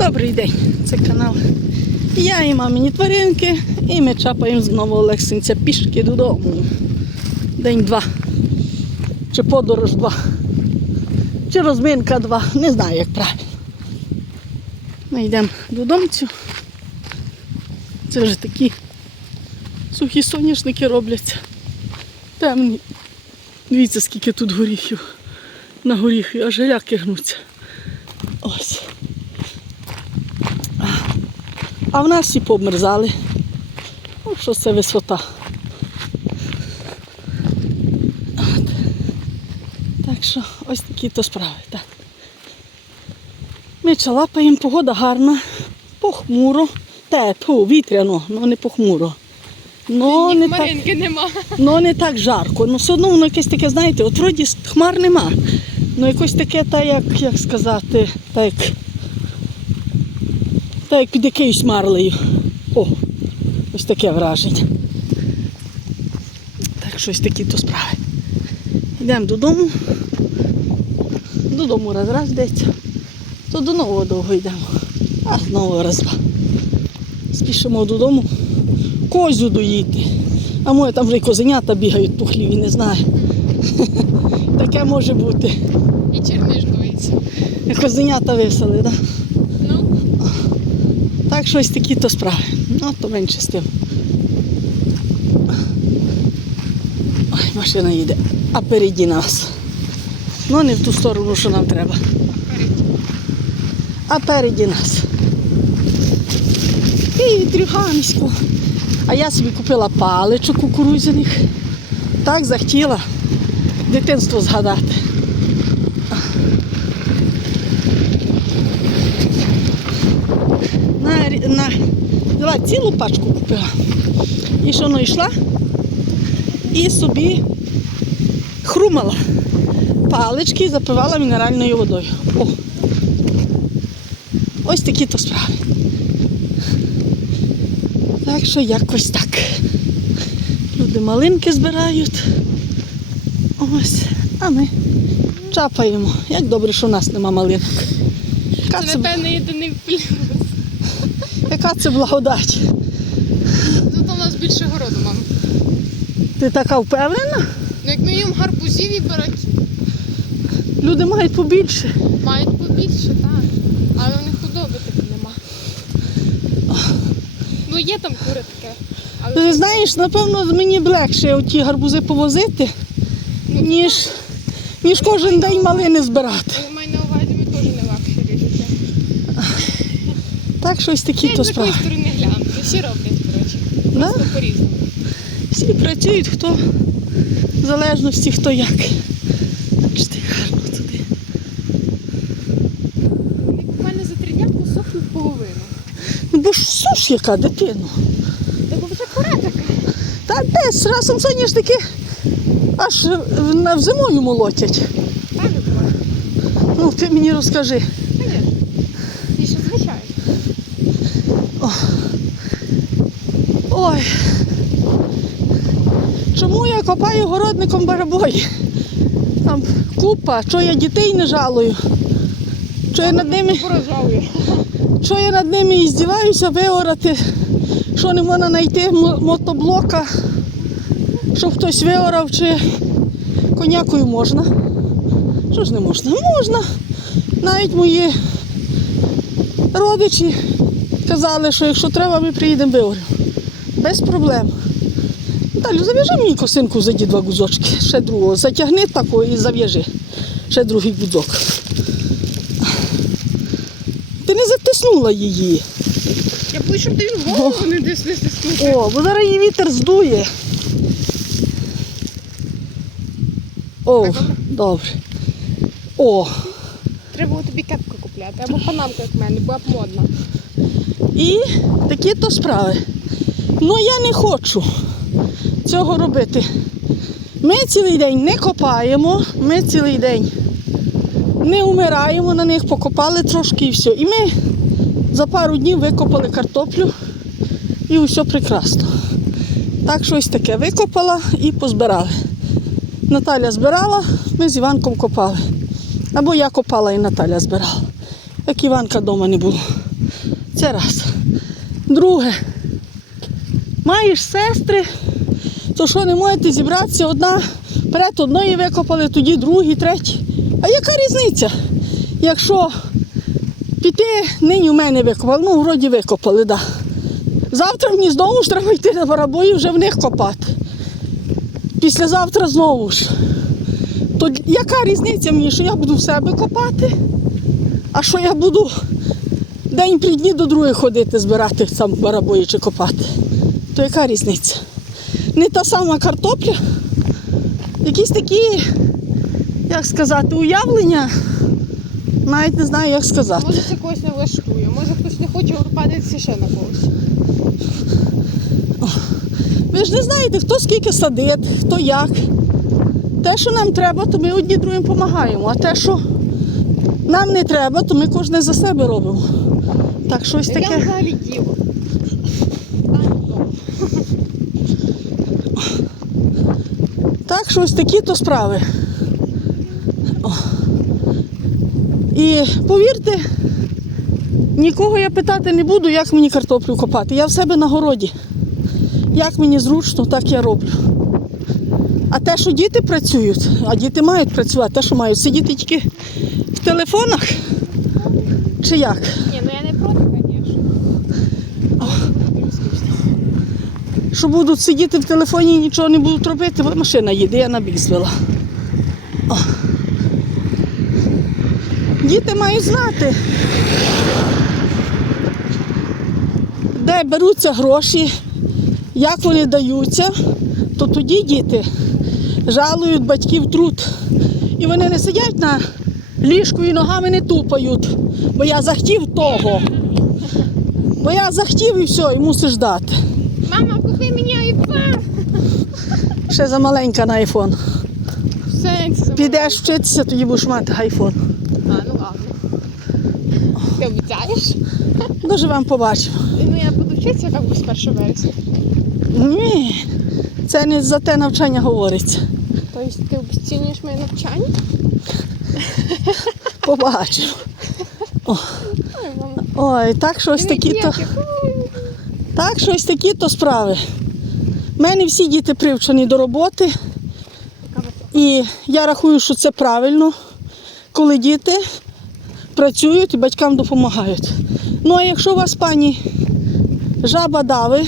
Добрий день, це канал. Я і мамині тваринки, і ми чапаємо з Нового Олексинця пішки додому. День два. Чи подорож два. Чи розминка два. Не знаю, як правильно. Ми йдемо додому. Це вже такі сухі соняшники робляться. Темні. Дивіться, скільки тут горіхів. На горіхи, аж гляки гнуться. Ось. А в нас всі померзали. Ну, що це висота. От. Так що ось такі то справи. Так. Ми чалапаємо, погода гарна, похмуро, тепло, вітряно, але не похмуро. Но не так, нема. но не так жарко. Ну все одно воно якесь таке, знаєте, от вроді хмар нема. Ну якось таке, та як, як сказати, так як, та як під якоюсь марлею. О, ось таке враження. Так що ось такі то справи. Йдемо додому. Додому раз раз йдеться. То до нового довго йдемо. А знову раз два. Спішимо додому. Козю доїти. А моє там вже й козенята бігають по хліві, не знаю. Таке може бути. І черниш дується. Козенята висели, так? Ну, Так що такі то справи. Ну, то менше з тим. Ой, машина їде. А переді нас. Ну, не в ту сторону, що нам треба. А переді нас. І трюханську. А я собі купила паличок кукурудзяних. Так захотіла дитинство згадати. На, взяла цілу пачку купила. І що воно йшла і собі хрумала палички і запивала мінеральною водою. О, Ось такі то справи. Так що якось так. Люди малинки збирають. Ось, а ми чапаємо. Як добре, що в нас нема малинок. Це, напевно, єдиний плюс. Яка це благодать? Зато у нас більше городу, мам. Ти така впевнена? Ну, як мінімум гарбузів і беруть, Люди мають побільше. мають побільше, так. Але у них худоби таки нема. Ну, є там кури таке. Але Ти знаєш, напевно, мені б легше оті гарбузи повозити, ну, ніж, ніж кожен день малини збирати. але маю на увазі, ми теж не легше ріжете. Так що ось такі Я то з справи. сторони глянути. Всі роблять, коротше. Да? По-різному. Всі працюють, хто в залежності, хто як. Бачите, гарно туди. Вони буквально за три дня посохнуть половину. Ну бо ж суш яка дитину. Та бо вже кура така. Та десь разом соняшники аж в- зимою молотять. Так. Ну, ти мені розкажи. Звісно. І ще звичайно. Ой. Чому я копаю городником барабої? Там купа, що я дітей не жалую. Що я над ними, що я над ними і здіваюся виорати, що не можна знайти мотоблока, щоб хтось виорав, чи конякою можна. Що ж не можна? Можна. Навіть мої родичі казали, що якщо треба, ми приїдемо виоремо. Без проблем. Далі зав'яжи мені косинку за ті два гузочки, ще другого. Затягни таку і зав'яжи. Ще другий гудзок. Ти не затиснула її. Я боюсь, щоб ти він голову не десь не стиснув. О, бо зараз її вітер здує. О, Так, добре? добре. О, Треба було тобі кепку купляти або панамку, як в мене, була б модна. І такі то справи. Ну я не хочу цього робити. Ми цілий день не копаємо, ми цілий день не умираємо на них, покопали трошки і все. І ми за пару днів викопали картоплю і все прекрасно. Так щось таке викопала і позбирали. Наталя збирала, ми з Іванком копали. Або я копала і Наталя збирала. Як Іванка вдома не було. Це раз. Друге. Маєш сестри, то що не можете зібратися одна перед одної викопали, тоді другий, третій. А яка різниця? Якщо піти, нині в мене викопали, ну вроді викопали, так. Да. Завтра мені знову ж треба йти на барабої вже в них копати. Післязавтра знову ж. То яка різниця мені, що я буду в себе копати, а що я буду день при дні до другої ходити, збирати сам барабої чи копати? То яка різниця? Не та сама картопля, якісь такі, як сказати, уявлення. Навіть не знаю, як сказати. Може це когось не влаштує, може хтось не хоче урпадитися ще на когось. Ви ж не знаєте, хто скільки садить, хто як. Те, що нам треба, то ми одні другим допомагаємо. А те, що нам не треба, то ми кожне за себе робимо. Так, щось Я взагалі діло. Так, щось такі то справи. О. І повірте, нікого я питати не буду, як мені картоплю копати. Я в себе на городі. Як мені зручно, так я роблю. А те, що діти працюють, а діти мають працювати, те, що мають сидіти тільки в телефонах, чи як? Ні, ну я не проти, звісно. Що будуть сидіти в телефоні і нічого не будуть робити, бо машина їде, я на бік звела. О. Діти мають знати, де беруться гроші, як вони даються, то тоді діти жалують батьків труд. І вони не сидять на ліжку і ногами не тупають, бо я захотів того. Бо я захотів і все, і мусиш дати. Мама, купи мені айфон. Ще за маленька на айфон. Сенсі. Підеш вчитися, тоді будеш мати айфон. А, ну ладно. Ти обіцяєш? Доживемо, побачимо. Ну я буду вчитися як би з 1 вересня. Ні, це не за те навчання говориться. Тобто ти обіцінюєш моє навчання? Побачимо. Ой. Ой, так щось такі то. Так, щось такі то справи. У мене всі діти привчені до роботи, і я рахую, що це правильно, коли діти працюють і батькам допомагають. Ну а якщо у вас, пані, жаба дави,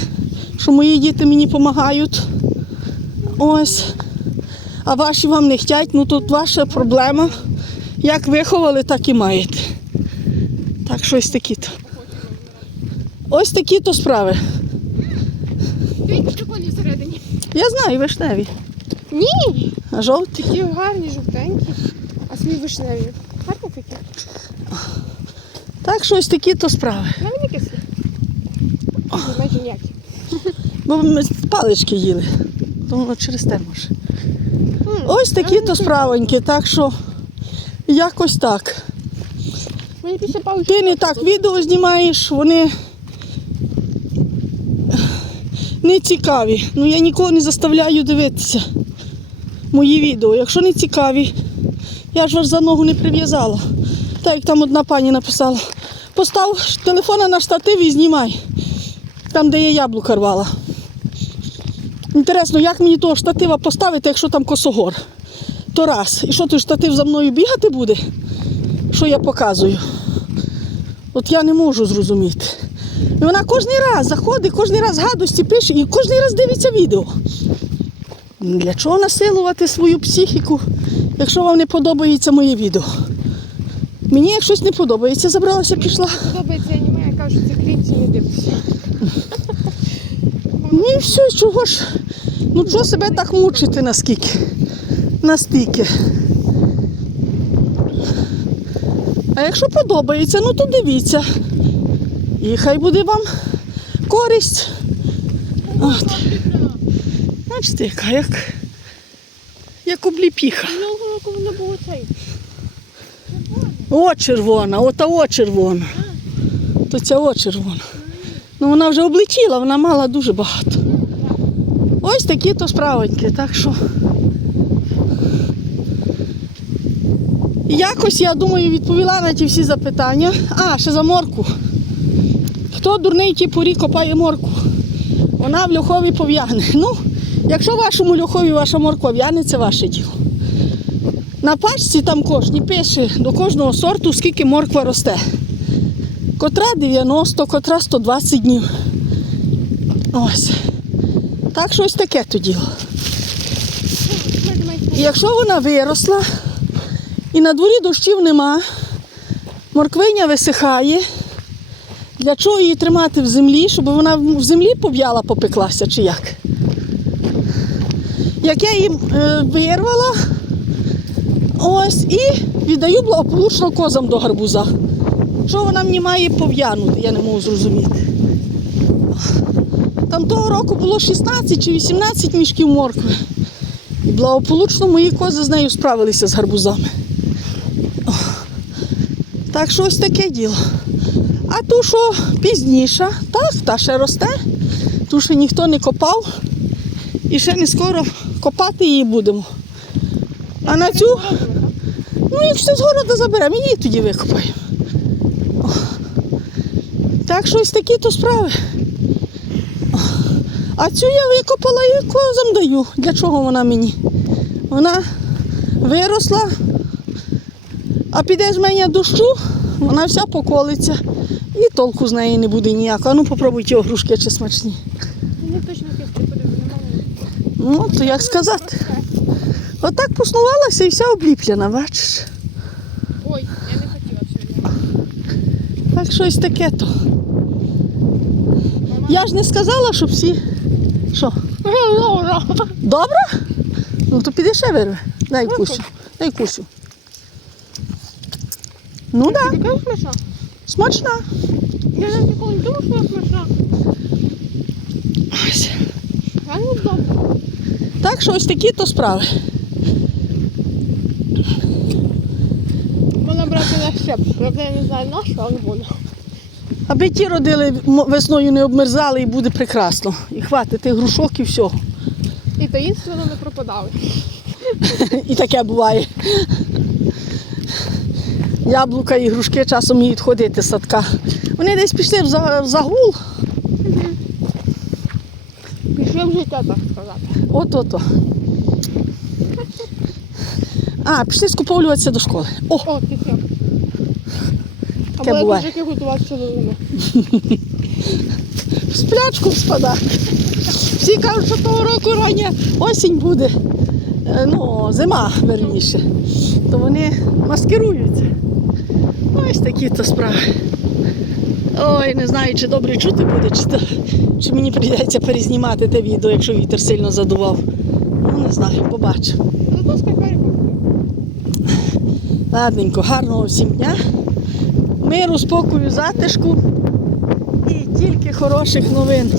що мої діти мені допомагають, ось, а ваші вам не хочуть, ну тут ваша проблема. Як виховали, так і маєте. Так, щось такі то. Ось такі то справи. Я знаю, вишневі. Ні! А жовті? Такі гарні, жовтенькі. А свої вишневі. Гарні такі. Так, щось такі то справи. На мені кислі. Майже ніякі. Бо ми палички їли. Тому через те може. Ось такі то справоньки, так що якось так. Мені після палички. Ти не так відео знімаєш, вони не цікаві. Ну я нікого не заставляю дивитися мої відео. Якщо не цікаві, я ж вас за ногу не прив'язала. Так як там одна пані написала, постав телефона на штатив і знімай. Там, де я яблука рвала. Інтересно, як мені того штатива поставити, якщо там косогор? То раз. І що той штатив за мною бігати буде? Що я показую? От я не можу зрозуміти. І вона кожен раз заходить, кожен раз гадості пише і кожен раз дивиться відео. Для чого насилувати свою психіку, якщо вам не подобається моє відео? Мені як щось не подобається, забралася, пішла. Подобається аніме, я кажу, що це крінці не дивлюся. Ну і все, чого ж? Ну чого себе так мучити наскільки? Настільки. А якщо подобається, ну то дивіться. І хай буде вам користь. От. Бачите, яка як, як обліпіха. Минулого року цей. О, червона, ота о червона. То ця о червона. Ну вона вже облетіла, вона мала дуже багато. Ось такі то справоньки, так що. Якось, я думаю, відповіла на ті всі запитання. А, ще за морку. Хто дурний ті порі копає морку? Вона в льохові пов'яне. Ну, якщо вашому льохові ваша морква в'яне, це ваше діло. На пачці там кожній пише до кожного сорту, скільки морква росте. Котра 90, котра 120 днів. Ось. Так щось таке то діло. Якщо вона виросла і на дворі дощів нема, морквиня висихає, для чого її тримати в землі, щоб вона в землі пов'яла, попеклася чи як? Як я її е, вирвала, ось, і віддаю благополучно козам до гарбуза. Що вона мені має пов'янути, я не можу зрозуміти. Там того року було 16 чи 18 мішків моркви. І благополучно мої кози з нею справилися з гарбузами. Так що ось таке діло. А ту, що пізніше, так, та ще росте, ту ще ніхто не копав. І ще не скоро копати її будемо. А на цю, ну якщо з городу заберемо, її тоді викопаємо. Так що ось такі то справи. А цю я викопала і козам даю. Для чого вона мені? Вона виросла, а піде з мене дощу, вона вся поколиться. Толку з неї не буде ніякого. А ну попробуйте огрушки чи смачні. Мені точно кістки. Ну, то як сказати. Отак поснувалася і вся обліплена, бачиш. Ой, я не хотіла сьогодні. Так щось таке то. Я ж не сказала, що всі. Що? Лора. Добре? Ну то піди ще вирви. Дай кусю. Дай кусю. Ну так, да, смачна? Я навіть ніколи не думала, що вона смачна. Ось. Реально добре. Так що ось такі то справи. Можна брати на щеп. Правда, я не знаю на що, але воно. Аби ті родили весною не обмерзали і буде прекрасно. І хватить тих грушок і всього. І таїнственно не пропадали. І таке буває. Яблука і грушки часом їдуть ходити з садка. Вони десь пішли в загул. Пішли в життя, так сказати. От-ото. А, пішли скуповуватися до школи. О, О, тихо. Таке Або буває. мужики готуватися до зими. в сплячку спада. Всі кажуть, що того року рання осінь буде. Е, Ну, зима, верніше. То вони маскируються. Ось такі то справи. Ой, не знаю, чи добре чути буде, чи, то, чи мені прийдеться перезнімати те відео, якщо вітер сильно задував. Ну, не знаю, побачимо. Ну. Ладненько, гарного всім дня. Миру, спокою, затишку і тільки хороших новин.